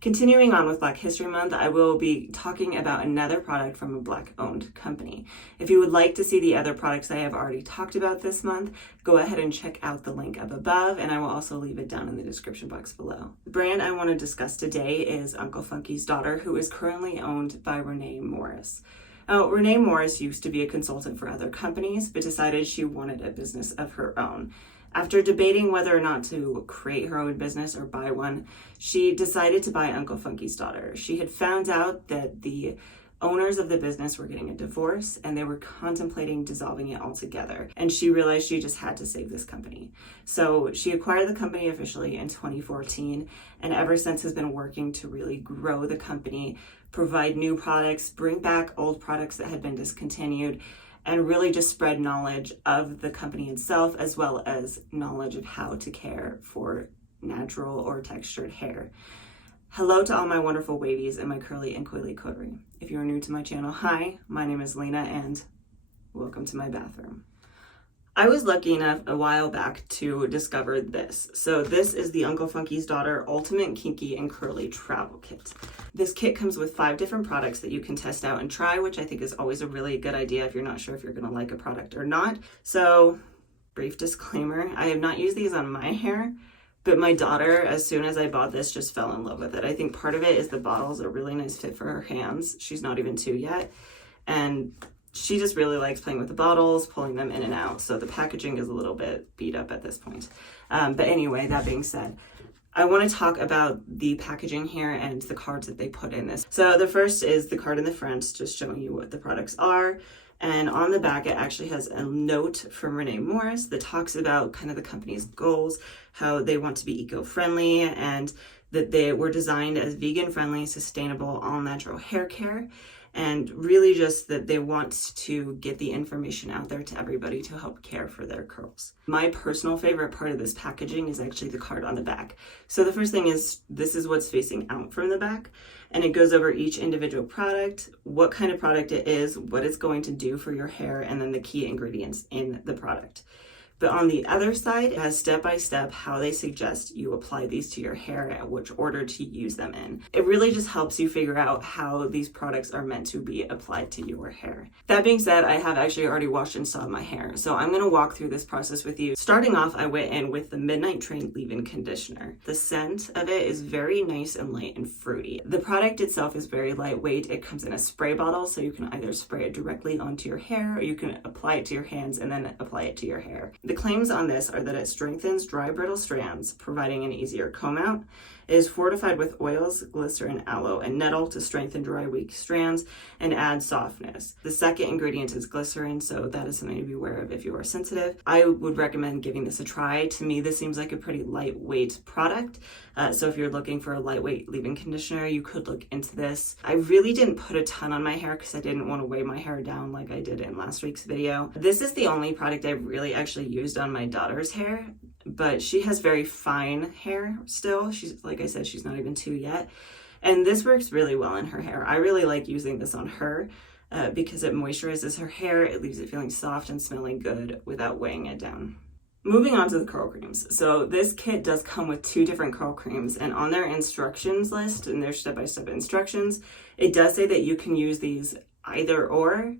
Continuing on with Black History Month, I will be talking about another product from a Black-owned company. If you would like to see the other products I have already talked about this month, go ahead and check out the link up above, and I will also leave it down in the description box below. The brand I want to discuss today is Uncle Funky's Daughter, who is currently owned by Renee Morris. Now, Renee Morris used to be a consultant for other companies, but decided she wanted a business of her own. After debating whether or not to create her own business or buy one, she decided to buy Uncle Funky's Daughter. She had found out that the owners of the business were getting a divorce and they were contemplating dissolving it altogether. And she realized she just had to save this company. So she acquired the company officially in 2014, and ever since has been working to really grow the company, provide new products, bring back old products that had been discontinued, and really just spread knowledge of the company itself, as well as knowledge of how to care for natural or textured hair. Hello to all my wonderful wavies and my curly and coily coterie. If you are new to my channel, hi, my name is Lena and welcome to my bathroom. I was lucky enough a while back to discover this. So this is the Uncle Funky's Daughter Ultimate Kinky and Curly Travel Kit. This kit comes with 5 different products that you can test out and try, which I think is always a really good idea if you're not sure if you're gonna like a product or not. So, brief disclaimer, I have not used these on my hair, but my daughter, as soon as I bought this, just fell in love with it. I think part of it is the bottle's a really nice fit for her hands. She's not even 2 yet. And she just really likes playing with the bottles, pulling them in and out. So the packaging is a little bit beat up at this point. But anyway, that being said, I want to talk about the packaging here and the cards that they put in this. So the first is the card in the front, just showing you what the products are. And on the back, it actually has a note from Renee Morris that talks about kind of the company's goals, how they want to be eco-friendly, and that they were designed as vegan-friendly, sustainable, all-natural hair care. And really just that they want to get the information out there to everybody to help care for their curls. My personal favorite part of this packaging is actually the card on the back. So the first thing is, this is what's facing out from the back, and it goes over each individual product, what kind of product it is, what it's going to do for your hair, and then the key ingredients in the product. But on the other side, it has step-by-step how they suggest you apply these to your hair and which order to use them in. It really just helps you figure out how these products are meant to be applied to your hair. That being said, I have actually already washed and styled my hair, so I'm gonna walk through this process with you. Starting off, I went in with the Midnite Train Leave-In Conditioner. The scent of it is very nice and light and fruity. The product itself is very lightweight. It comes in a spray bottle, so you can either spray it directly onto your hair or you can apply it to your hands and then apply it to your hair. The claims on this are that it strengthens dry, brittle strands, providing an easier comb out. It is fortified with oils, glycerin, aloe, and nettle to strengthen dry, weak strands and add softness. The second ingredient is glycerin, so that is something to be aware of if you are sensitive. I would recommend giving this a try. To me, this seems like a pretty lightweight product. So if you're looking for a lightweight leave-in conditioner, you could look into this. I really didn't put a ton on my hair because I didn't want to weigh my hair down like I did in last week's video. This is the only product I really actually used on my daughter's hair, but she has very fine hair still. She's, like I said, she's not even 2 yet. And this works really well in her hair. I really like using this on her because it moisturizes her hair. It leaves it feeling soft and smelling good without weighing it down. Moving on to the curl creams. So this kit does come with 2 different curl creams, and on their instructions list and their step-by-step instructions, it does say that you can use these either or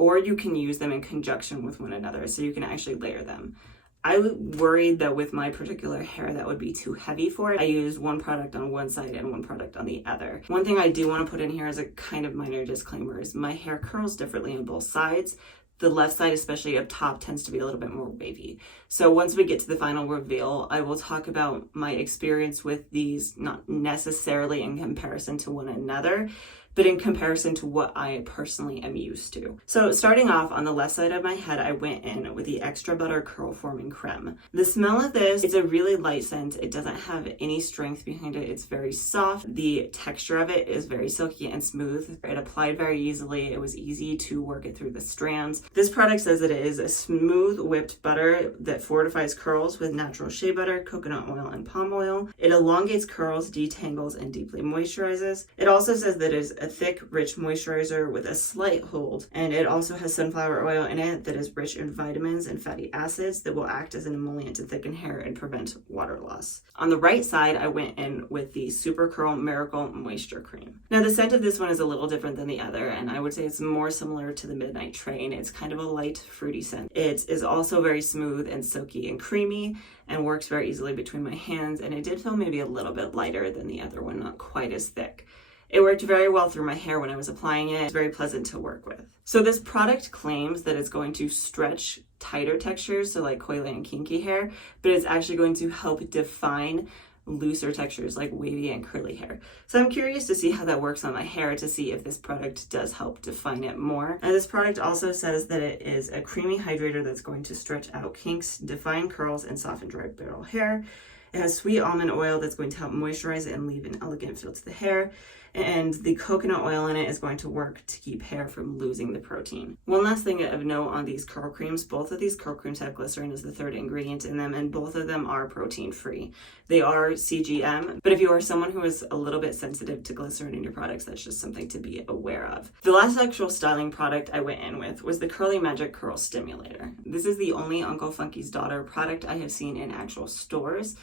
you can use them in conjunction with one another, so you can actually layer them. I worried that with my particular hair that would be too heavy for it. I used one product on one side and one product on the other. One thing I do want to put in here as a kind of minor disclaimer is my hair curls differently on both sides. The left side, especially up top, tends to be a little bit more wavy. So once we get to the final reveal, I will talk about my experience with these, not necessarily in comparison to one another, but in comparison to what I personally am used to. So starting off on the left side of my head, I went in with the Extra Butter Curl Forming Creme. The smell of this, it's a really light scent. It doesn't have any strength behind it. It's very soft. The texture of it is very silky and smooth. It applied very easily. It was easy to work it through the strands. This product says that it is a smooth whipped butter that fortifies curls with natural shea butter, coconut oil, and palm oil. It elongates curls, detangles, and deeply moisturizes. It also says that it is a thick, rich moisturizer with a slight hold, and it also has sunflower oil in it that is rich in vitamins and fatty acids that will act as an emollient to thicken hair and prevent water loss. On the right side, I went in with the Supercurl Miracle Moisture Cream. Now, the scent of this one is a little different than the other, and I would say it's more similar to the Midnite Train. It's kind of a light, fruity scent. It is also very smooth and silky and creamy, and works very easily between my hands, and it did feel maybe a little bit lighter than the other one, not quite as thick. It worked very well through my hair when I was applying it. It's very pleasant to work with. So this product claims that it's going to stretch tighter textures, so like coily and kinky hair, but it's actually going to help define looser textures like wavy and curly hair. So I'm curious to see how that works on my hair, to see if this product does help define it more. And this product also says that it is a creamy hydrator that's going to stretch out kinks, define curls, and soften dry brittle hair. It has sweet almond oil that's going to help moisturize it and leave an elegant feel to the hair. And the coconut oil in it is going to work to keep hair from losing the protein. One last thing of note on these curl creams, both of these curl creams have glycerin as the third ingredient in them, and both of them are protein free. They are CGM, but if you are someone who is a little bit sensitive to glycerin in your products, that's just something to be aware of. The last actual styling product I went in with was the Curly Magic Curl Stimulator. This is the only Uncle Funky's Daughter product I have seen in actual stores.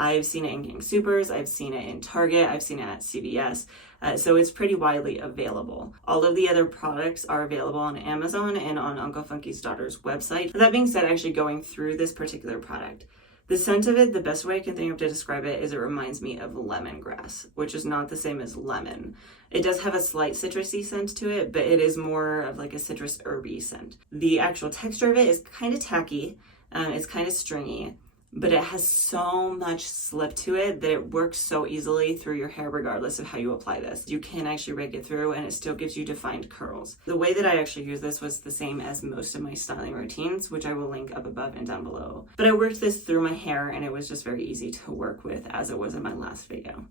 I've seen it in King Soopers, I've seen it in Target, I've seen it at CVS, so it's pretty widely available. All of the other products are available on Amazon and on Uncle Funky's Daughter's website. That being said, actually going through this particular product, the scent of it, the best way I can think of to describe it is it reminds me of lemongrass, which is not the same as lemon. It does have a slight citrusy scent to it, but it is more of like a citrus herby scent. The actual texture of it is kind of tacky, it's kind of stringy, but it has so much slip to it that it works so easily through your hair regardless of how you apply this. You can actually rake it through and it still gives you defined curls. The way that I actually use this was the same as most of my styling routines, which I will link up above and down below. But I worked this through my hair and it was just very easy to work with, as it was in my last video.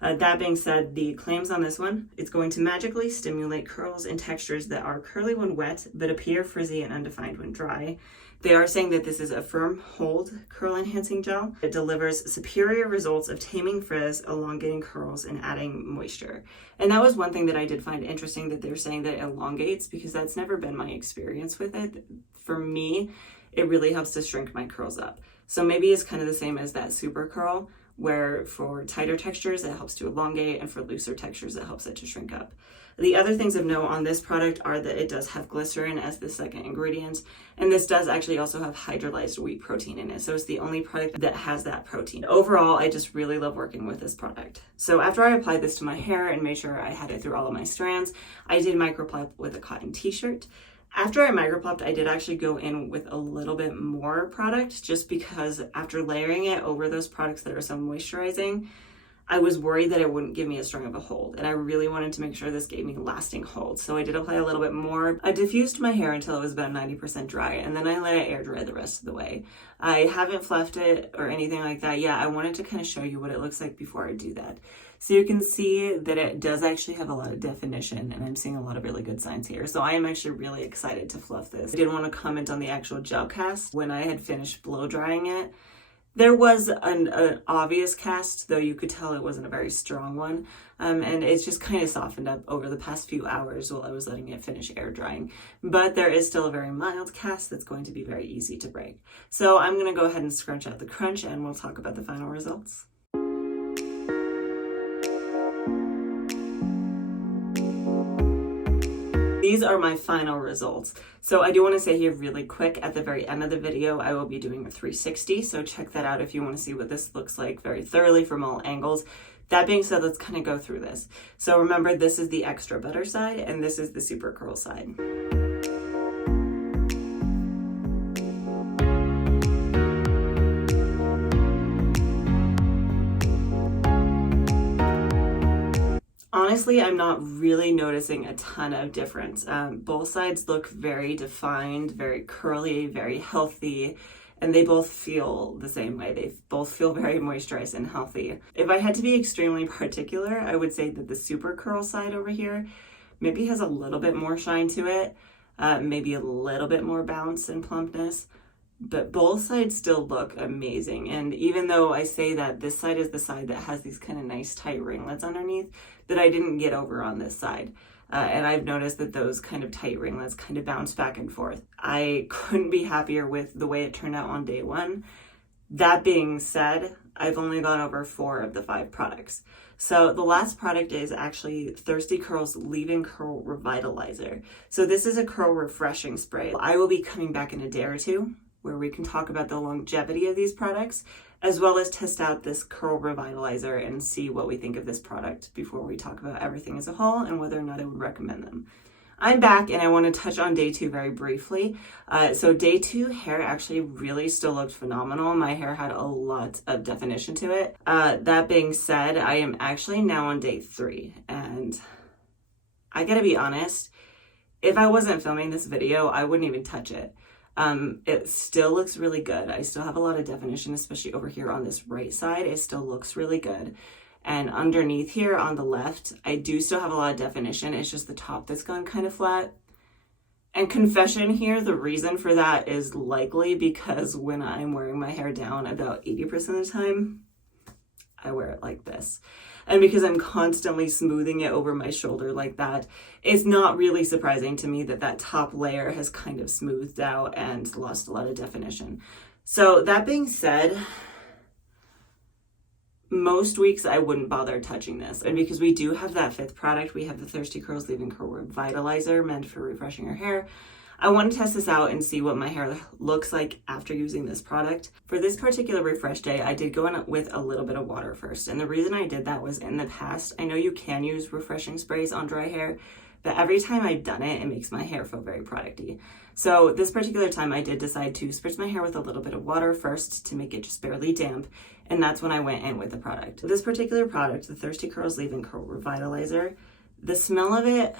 That being said, the claims on this one, it's going to magically stimulate curls and textures that are curly when wet, but appear frizzy and undefined when dry. They are saying that this is a firm hold curl enhancing gel. It delivers superior results of taming frizz, elongating curls, and adding moisture. And that was one thing that I did find interesting, that they're saying that it elongates, because that's never been my experience with it. For me, it really helps to shrink my curls up. So maybe it's kind of the same as that Supercurl, where for tighter textures it helps to elongate, and for looser textures it helps it to shrink up. The other things of note on this product are that it does have glycerin as the second ingredient, and this does actually also have hydrolyzed wheat protein in it, so it's the only product that has that protein. Overall, I just really love working with this product. So after I applied this to my hair and made sure I had it through all of my strands, I did microplop with a cotton t-shirt. After I microplopped, I did actually go in with a little bit more product, just because after layering it over those products that are so moisturizing, I was worried that it wouldn't give me as strong of a hold, and I really wanted to make sure this gave me lasting hold. So I did apply a little bit more. I diffused my hair until it was about 90% dry, and then I let it air dry the rest of the way. I haven't fluffed it or anything like that yet. I wanted to kind of show you what it looks like before I do that. So you can see that it does actually have a lot of definition, and I'm seeing a lot of really good signs here. So I am actually really excited to fluff this. I did want to comment on the actual gel cast. When I had finished blow drying it, there was an obvious cast, though you could tell it wasn't a very strong one, and it's just kind of softened up over the past few hours while I was letting it finish air drying. But there is still a very mild cast that's going to be very easy to break. So I'm going to go ahead and scrunch out the crunch, and we'll talk about the final results. These are my final results. So I do want to say here really quick, at the very end of the video, I will be doing a 360. So check that out if you want to see what this looks like very thoroughly from all angles. That being said, let's kind of go through this. So remember, this is the extra butter side and this is the super curl side. Honestly, I'm not really noticing a ton of difference. Both sides look very defined, very curly, very healthy, and they both feel the same way. They both feel very moisturized and healthy. If I had to be extremely particular, I would say that the super curl side over here maybe has a little bit more shine to it, maybe a little bit more bounce and plumpness. but both sides still look amazing. And even though I say that this side is the side that has these kind of nice tight ringlets underneath, that I didn't get over on this side. And I've noticed that those kind of tight ringlets kind of bounce back and forth. I couldn't be happier with the way it turned out on day one. That being said, I've only gone over 4 of the 5 products. So the last product is actually Thirsty Curl's Leave-In Curl Revitalizer. So this is a curl refreshing spray. I will be coming back in a day or 2 where we can talk about the longevity of these products, as well as test out this curl revitalizer and see what we think of this product before we talk about everything as a whole and whether or not I would recommend them. I'm back and I want to touch on day 2 very briefly. So day 2 hair actually really still looked phenomenal. My hair had a lot of definition to it. That being said, I am actually now on day 3, and I gotta be honest, if I wasn't filming this video, I wouldn't even touch it. It still looks really good. I still have a lot of definition, especially over here on this right side. It still looks really good. And underneath here on the left, I do still have a lot of definition. It's just the top that's gone kind of flat. And confession here, the reason for that is likely because when I'm wearing my hair down about 80% of the time, I wear it like this. And because I'm constantly smoothing it over my shoulder like that, it's not really surprising to me that that top layer has kind of smoothed out and lost a lot of definition. So that being said, most weeks I wouldn't bother touching this. And because we do have that 5th product, we have the Thirsty Curl's Leave-In Curl Revitalizer meant for refreshing your hair. I want to test this out and see what my hair looks like after using this product. For this particular refresh day, I did go in with a little bit of water first. And the reason I did that was in the past, I know you can use refreshing sprays on dry hair, but every time I've done it, it makes my hair feel very producty. So this particular time I did decide to spritz my hair with a little bit of water first to make it just barely damp. And that's when I went in with the product. This particular product, the Thirsty Curl's Leave-In Curl Revitalizer, the smell of it,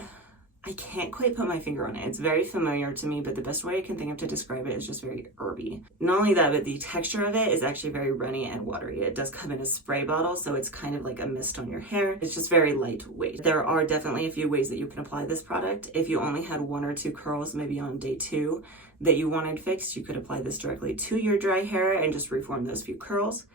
I can't quite put my finger on it. It's very familiar to me, but the best way I can think of to describe it is just very herby. Not only that, but the texture of it is actually very runny and watery. It does come in a spray bottle, so it's kind of like a mist on your hair. It's just very lightweight. There are definitely a few ways that you can apply this product. If you only had 1 or 2 curls, maybe on day 2, that you wanted fixed, you could apply this directly to your dry hair and just reform those few curls.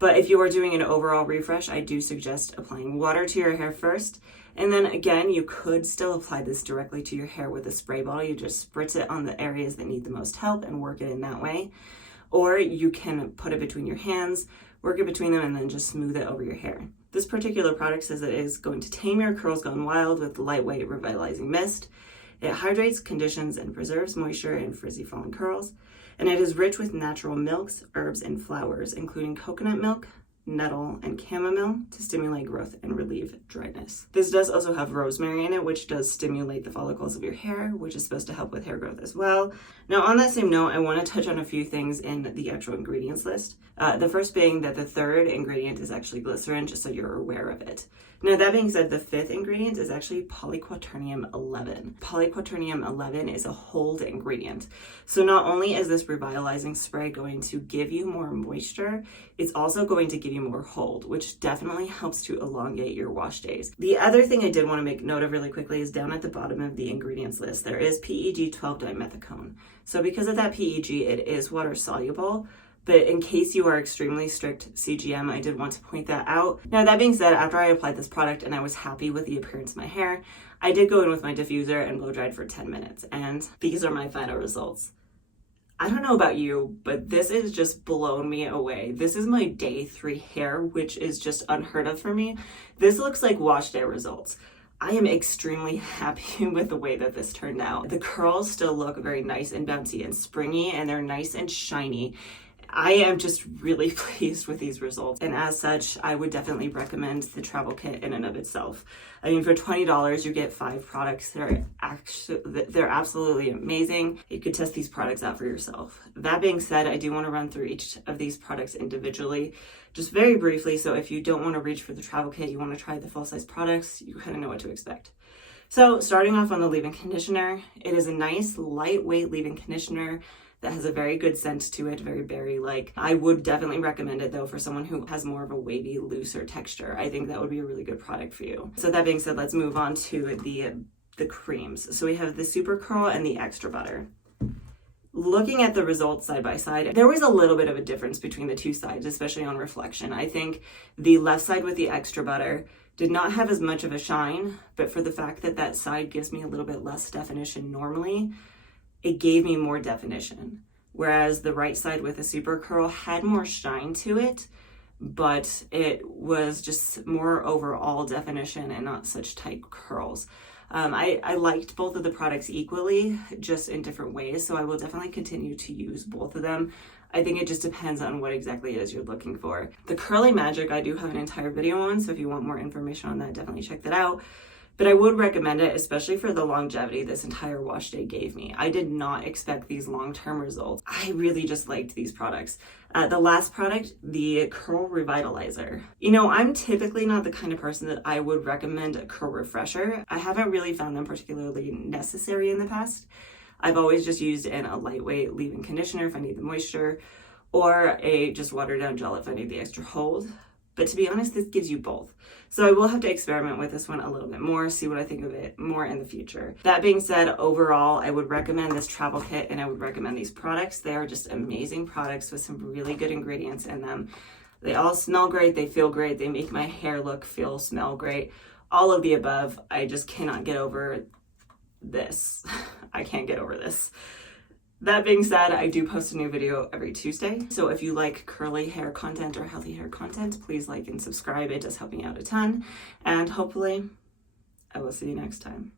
But if you are doing an overall refresh, I do suggest applying water to your hair first. And then again, you could still apply this directly to your hair with a spray bottle. You just spritz it on the areas that need the most help and work it in that way. Or you can put it between your hands, work it between them, and then just smooth it over your hair. This particular product says it is going to tame your curls gone wild with lightweight revitalizing mist. It hydrates, conditions, and preserves moisture in frizzy fallen curls. And it is rich with natural milks, herbs, and flowers, including coconut milk, nettle, and chamomile to stimulate growth and relieve dryness. This does also have rosemary in it, which does stimulate the follicles of your hair, which is supposed to help with hair growth as well. Now, on that same note, I want to touch on a few things in the actual ingredients list. The first being that the 3rd ingredient is actually glycerin, just so you're aware of it. Now, that being said, the 5th ingredient is actually polyquaternium 11. Polyquaternium 11 is a hold ingredient. So not only is this revitalizing spray going to give you more moisture, it's also going to give you more hold, which definitely helps to elongate your wash days. The other thing I did want to make note of really quickly is down at the bottom of the ingredients list, there is PEG 12-dimethicone. So because of that PEG, it is water soluble. But in case you are extremely strict CGM, I did want to point that out. Now, that being said, after I applied this product and I was happy with the appearance of my hair, I did go in with my diffuser and blow dried for 10 minutes. And these are my final results. I don't know about you, but this is just blown me away. This is my day 3 hair, which is just unheard of for me. This looks like wash day results. I am extremely happy with the way that this turned out. The curls still look very nice and bouncy and springy, and they're nice and shiny. I am just really pleased with these results. And as such, I would definitely recommend the travel kit in and of itself. I mean, for $20, you get 5 products that are they're absolutely amazing. You could test these products out for yourself. That being said, I do want to run through each of these products individually, just very briefly. So if you don't want to reach for the travel kit, you want to try the full-size products, you kind of know what to expect. So starting off on the leave-in conditioner, it is a nice lightweight leave-in conditioner that has a very good scent to it, very berry-like. I would definitely recommend it though for someone who has more of a wavy, looser texture. I think that would be a really good product for you. So that being said, let's move on to the creams. So we have the Supercurl and the Extra Butter. Looking at the results side by side, there was a little bit of a difference between the two sides, especially on reflection. I think the left side with the extra butter did not have as much of a shine, but for the fact that that side gives me a little bit less definition normally, it gave me more definition. Whereas the right side with the Supercurl had more shine to it, but it was just more overall definition and not such tight curls. I liked both of the products equally, just in different ways, so I will definitely continue to use both of them. I think it just depends on what exactly it is you're looking for. The Curly Magic, I do have an entire video on, so if you want more information on that, definitely check that out. But I would recommend it, especially for the longevity this entire wash day gave me. I did not expect these long-term results. I really just liked these products. The last product, the Curl Revitalizer. You know, I'm typically not the kind of person that I would recommend a curl refresher. I haven't really found them particularly necessary in the past. I've always just used in a lightweight leave-in conditioner if I need the moisture, or a just watered down gel if I need the extra hold. But to be honest, this gives you both. So I will have to experiment with this one a little bit more, see what I think of it more in the future. That being said, overall, I would recommend this travel kit and I would recommend these products. They are just amazing products with some really good ingredients in them. They all smell great, they feel great, they make my hair look, feel, smell great. All of the above. I just cannot get over this. I can't get over this. That being said, I do post a new video every Tuesday. So if you like curly hair content or healthy hair content, please like and subscribe. It does help me out a ton. And hopefully I will see you next time.